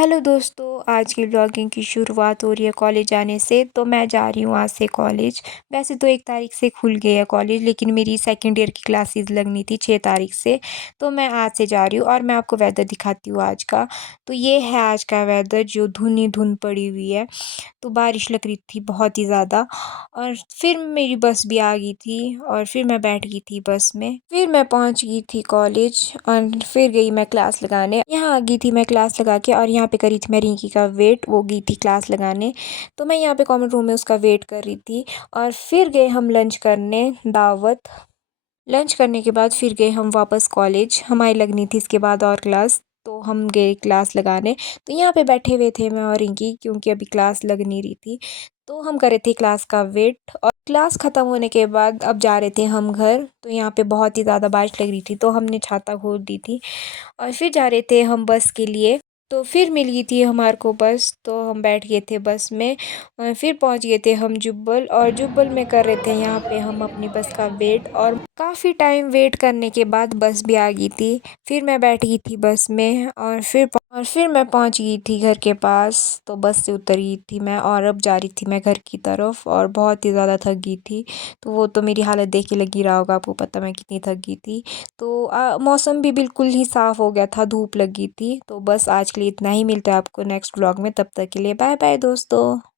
Hello दोस्तों, आज की ब्लॉगिंग की शुरुआत हो रही है कॉलेज जाने से। तो मैं जा रही हूँ आज से कॉलेज। वैसे तो 1 तारीख से खुल गए है कॉलेज, लेकिन मेरी सेकंड ईयर की क्लासेस लगनी थी 6 तारीख से। तो मैं आज से जा रही हूँ और मैं आपको वेदर दिखाती हूँ आज का। तो ये है आज का वेदर, जो धुंध ही धुंध पड़ी हुई है। तो बारिश लग रही थी बहुत ही ज़्यादा। और फिर मेरी बस भी आ गई थी और फिर मैं बैठ गई थी बस में। फिर मैं पहुंच गई थी कॉलेज और फिर गई मैं क्लास लगाने। यहाँ आ गई थी मैं क्लास लगा के, और यहाँ पे करी थी मैं रिंकी का वेट। वो गई थी क्लास लगाने, तो मैं यहाँ पे कॉमन रूम में उसका वेट कर रही थी। और फिर गए हम लंच करने, दावत। लंच करने के बाद फिर गए हम वापस कॉलेज। हमारी लगनी थी इसके बाद और क्लास, तो हम गए क्लास लगाने। तो यहाँ पे बैठे हुए थे मैं और रिंकी, क्योंकि अभी क्लास लग नहीं रही थी। तो हम कर रहे थे क्लास का वेट, और क्लास ख़त्म होने के बाद अब जा रहे थे हम घर। तो यहाँ पे बहुत ही ज़्यादा बारिश लग रही थी, तो हमने छाता खोल दी थी और फिर जा रहे थे हम बस के लिए। तो फिर मिल गई थी हमारे को बस, तो हम बैठ गए थे बस में। और फिर पहुंच गए थे हम जुब्बल, और जुब्बल में कर रहे थे यहाँ पे हम अपनी बस का वेट। और काफ़ी टाइम वेट करने के बाद बस भी आ गई थी। फिर मैं बैठ गई थी बस में, और फिर मैं पहुंच गई थी घर के पास। तो बस से उतर गई थी मैं, और अब जा रही थी मैं घर की तरफ, और बहुत ही ज़्यादा थक गई थी। तो वो तो मेरी हालत देख के लग ही रहा होगा आपको, पता मैं कितनी थक गई थी। तो मौसम भी बिल्कुल ही साफ़ हो गया था, धूप लगी थी। तो बस आज के लिए इतना ही। मिलता है आपको नेक्स्ट व्लॉग में, तब तक के लिए बाय बाय दोस्तों।